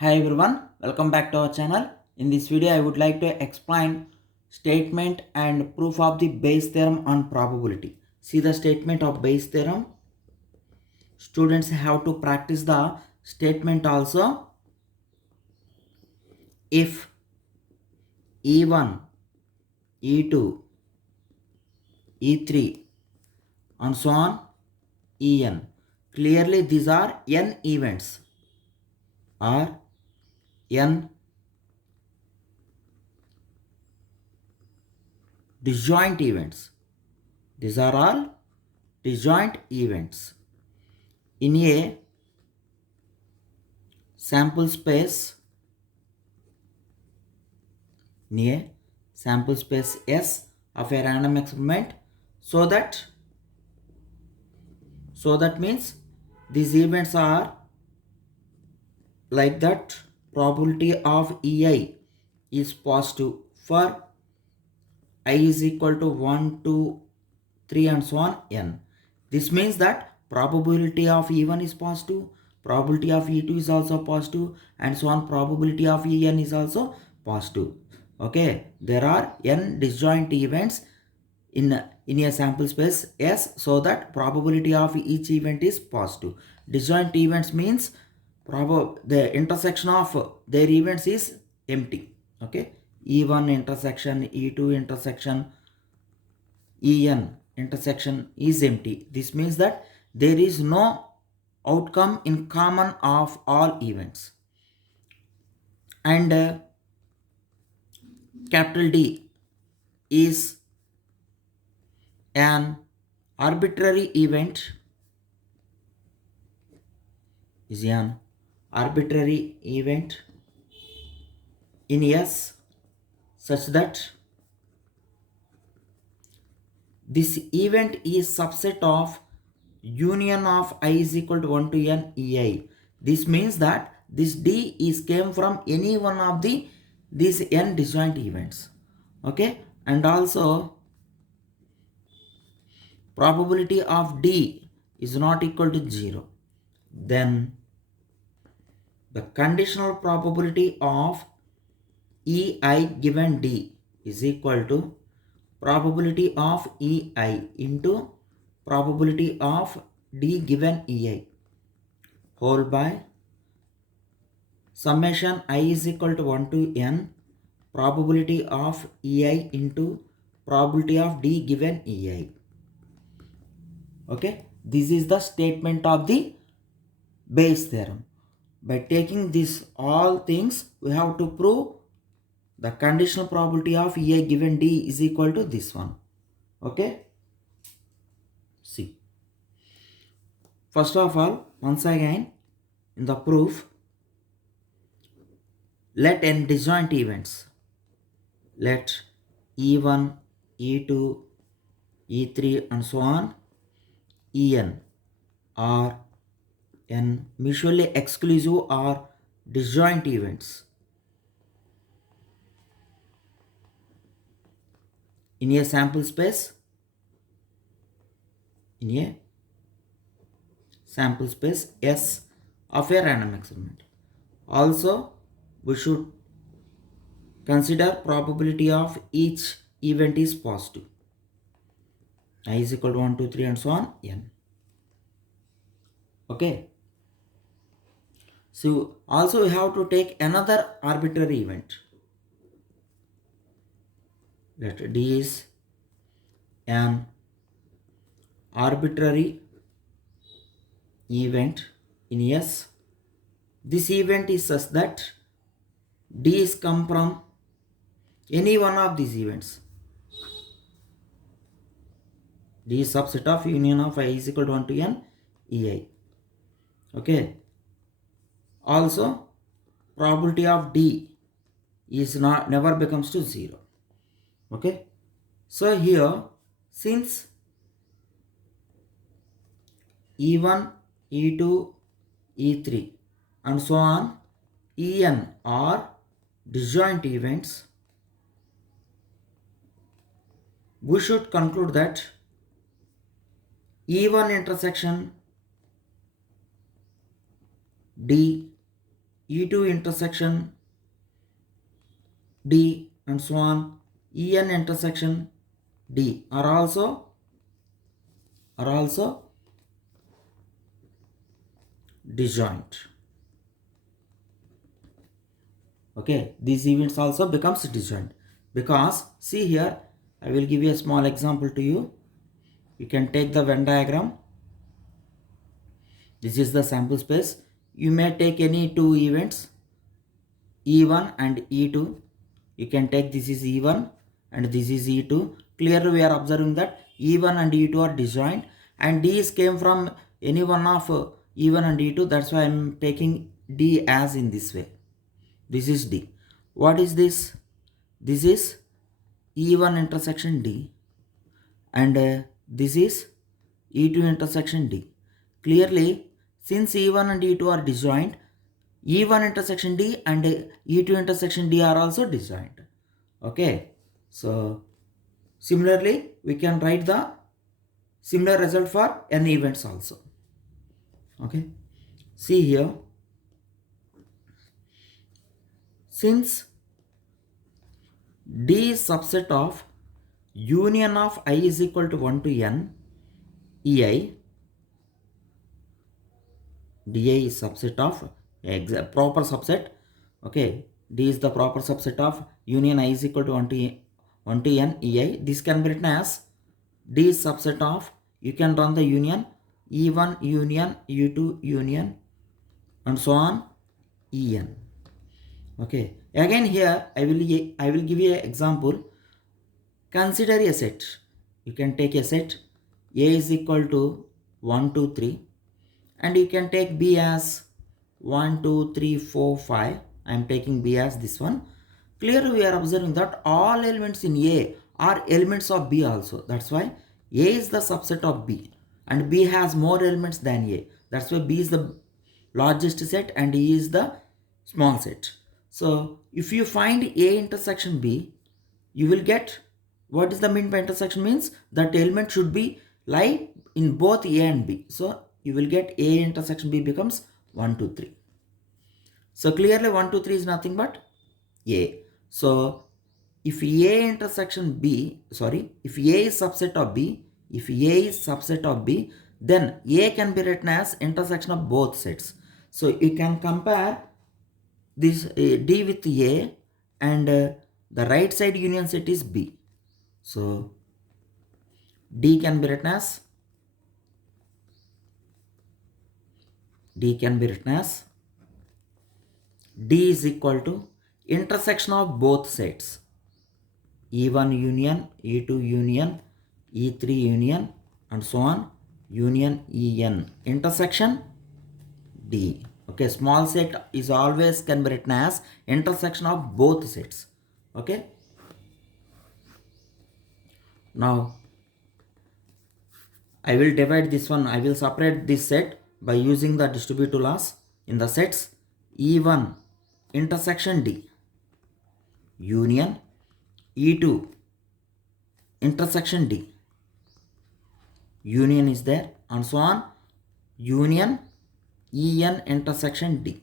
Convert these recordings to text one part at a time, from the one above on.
Hi everyone, welcome back to our channel. In this video, I would like to explain statement and proof of the Bayes theorem on probability. See the statement of Bayes theorem. Students have to practice the statement also. If E1, E2, E3 and so on, En. Clearly these are n events or n disjoint events. These are all disjoint events in a sample space near sample space S of a random experiment, so that means these events are like that. Probability of EI is positive for I is equal to 1 2 3 and so on n. This means that probability of E1 is positive, probability of E2 is also positive, and so on. Probability of En is also positive. Okay, there are n disjoint events in a sample space S, so that probability of each event is positive. Disjoint events means the intersection of their events is empty. Okay, E1 intersection E2 intersection En intersection is empty. This means that there is no outcome in common of all events. And capital D is an arbitrary event, is an arbitrary event in S such that this event is subset of union of I is equal to 1 to n ei. This means that this D is came from any one of these n disjoint events. Okay, and also probability of D is not equal to 0. Then the conditional probability of EI given D is equal to probability of EI into probability of D given EI whole by summation I is equal to 1 to n probability of EI into probability of D given EI. Okay, this is the statement of the Bayes theorem. By taking this all things, we have to prove the conditional probability of EI given D is equal to this one. Okay, see. First of all, once again, in the proof, let n disjoint events, let E1, E2, E3 and so on, En are n mutually exclusive or disjoint events in a sample space, in a sample space S of a random experiment. Also, we should consider probability of each event is positive. I is equal to 1 2 3 and so on n. Okay, so also we have to take another arbitrary event. Let D is an arbitrary event in S. This event is such that D is come from any one of these events. D is subset of union of I is equal to 1 to n ei. Okay, also probability of D is not never becomes to 0. Okay, so here since E1, E2, E3 and so on En are disjoint events, we should conclude that E1 intersection D E2 intersection D and so on, En intersection D are also disjoint. Okay, these events also becomes disjoint because see here, I will give you a small example to you. You can take the Venn diagram. This is the sample space. You may take any two events, E1 and E2. You can take this is E1 and this is E2. Clearly we are observing that E1 and E2 are disjoint, and D's came from any one of E1 and E2. That's why I am taking D as in this way. This is D. What is this? This is E1 intersection D, and this is E2 intersection D. Clearly, since E1 and E2 are disjoint, E1 intersection D and E2 intersection D are also disjoint. Okay, so similarly we can write the similar result for n events also. Okay, see here, since D is subset of union of I is equal to 1 to n ei, di is subset of proper subset. Okay, D is the proper subset of union I is equal to 1 to n ei. This can be written as D is subset of, you can run the union E1 union E2 union and so on En. Okay, again here I will give you an example. Consider a set. You can take a set A is equal to 1 2 3, and you can take B as 1 2 3 4 5. I am taking B as this one. Clearly we are observing that all elements in A are elements of B also. That's why A is the subset of B, and B has more elements than A. That's why B is the largest set and E is the small set. So if you find A intersection B, you will get, what is the mean by intersection means that element should be lie in both A and B. So you will get A intersection B becomes 1 2 3. So clearly 1 2 3 is nothing but A. So if A intersection B, if A is subset of B, then A can be written as intersection of both sets. So you can compare this D with A, and the right side union set is B. So D can be written as D is equal to intersection of both sets, E1 union, E2 union, E3 union and so on, union En, intersection D. Okay, small set is always can be written as intersection of both sets. Okay, now I will divide this one. I will separate this set by using the distributive laws. In the sets E1 intersection D union E2 intersection D union is there and so on, union En intersection D.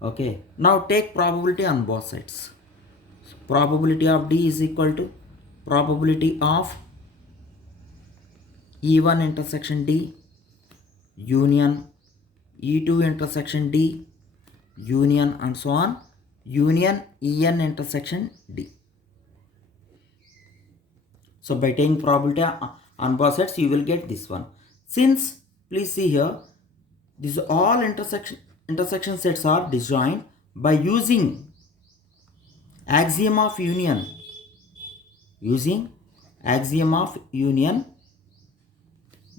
Okay, now take probability on both sides. So probability of D is equal to probability of E1 intersection D union E2 intersection D union and so on, union En intersection D. So by taking probability on both sides, you will get this one. Since, please see here, these all intersection sets are disjoint, by using axiom of union.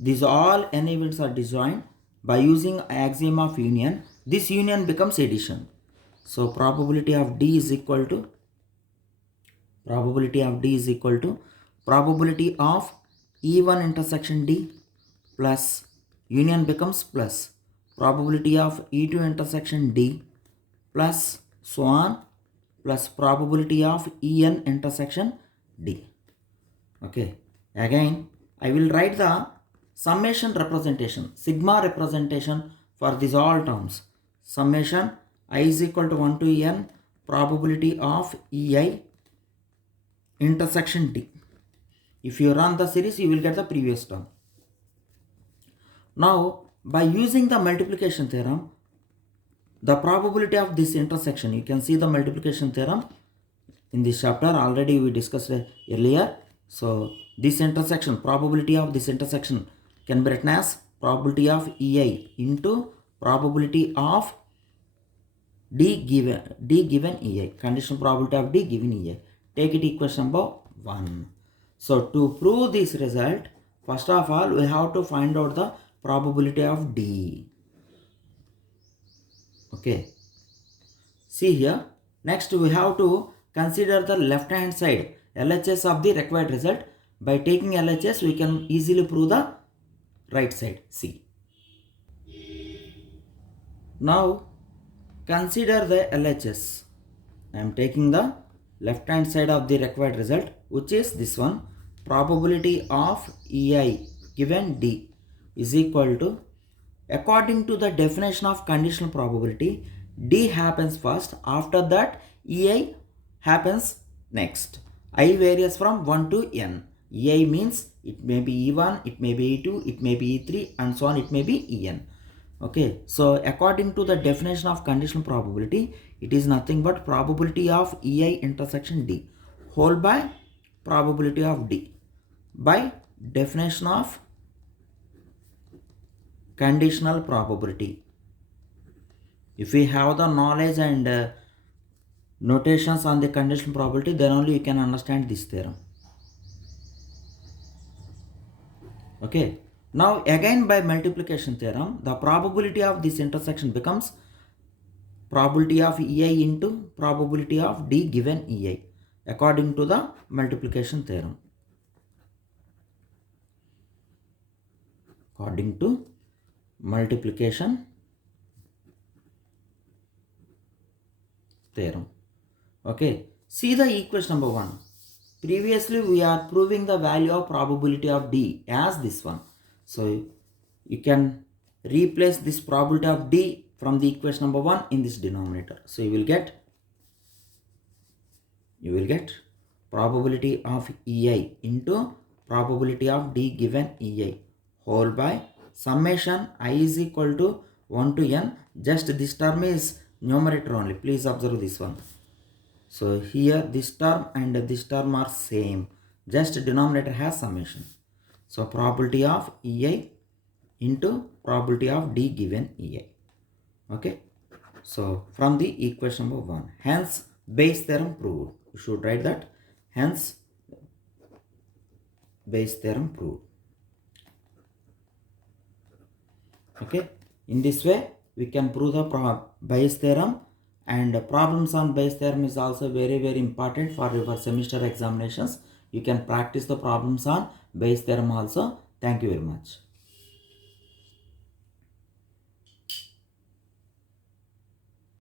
These all n events are disjoint. By using axiom of union, this union becomes addition. So probability of D is equal to probability of E1 intersection D plus union becomes plus probability of E2 intersection D plus so on plus probability of En intersection D. Okay, again I will write the summation representation, sigma representation for these all terms. summation I is equal to 1 to n probability of ei intersection d. If you run the series, you will get the previous term. Now, by using the multiplication theorem, the probability of this intersection, you can see the multiplication theorem in this chapter, already we discussed earlier. So this intersection, probability of this intersection can be written as probability of ei into probability of d given ei, conditional probability of d given ei. Take it equation number 1. So to prove this result, first of all we have to find out the probability of d. Okay, see here, next we have to consider the left hand side LHS of the required result. By taking LHS, we can easily prove the right side. See, now consider the LHS. I am taking the left hand side of the required result, which is this one. Probability of ei given d is equal to, according to the definition of conditional probability, d happens first, after that ei happens next. I varies from 1 to n. Ei means it may be e1, it may be e2, it may be e3, and so on, it may be en. Okay, so according to the definition of conditional probability, it is nothing but probability of ei intersection d whole by probability of d by definition of conditional probability. If we have the knowledge and notations on the conditional probability, then only you can understand this theorem. Okay, now again by multiplication theorem, the probability of this intersection becomes probability of ei into probability of d given ei, according to the multiplication theorem. According to multiplication theorem. Okay, see the equation number 1. Previously we are proving the value of probability of d as this one. So you can replace this probability of d from the equation number 1 in this denominator. So you will get probability of ei into probability of d given ei whole by summation I is equal to 1 to n. Just this term is numerator only, please observe this one. So here this term and this term are same, just denominator has summation. So probability of ei into probability of d given ei. Okay, so from the equation number 1, hence Bayes theorem proved. You should write that, hence Bayes theorem proved. Okay, in this way we can prove the Bayes theorem, and problems on Bayes theorem is also very important for your semester examinations. You can practice the problems on Bayes theorem also. Thank you very much.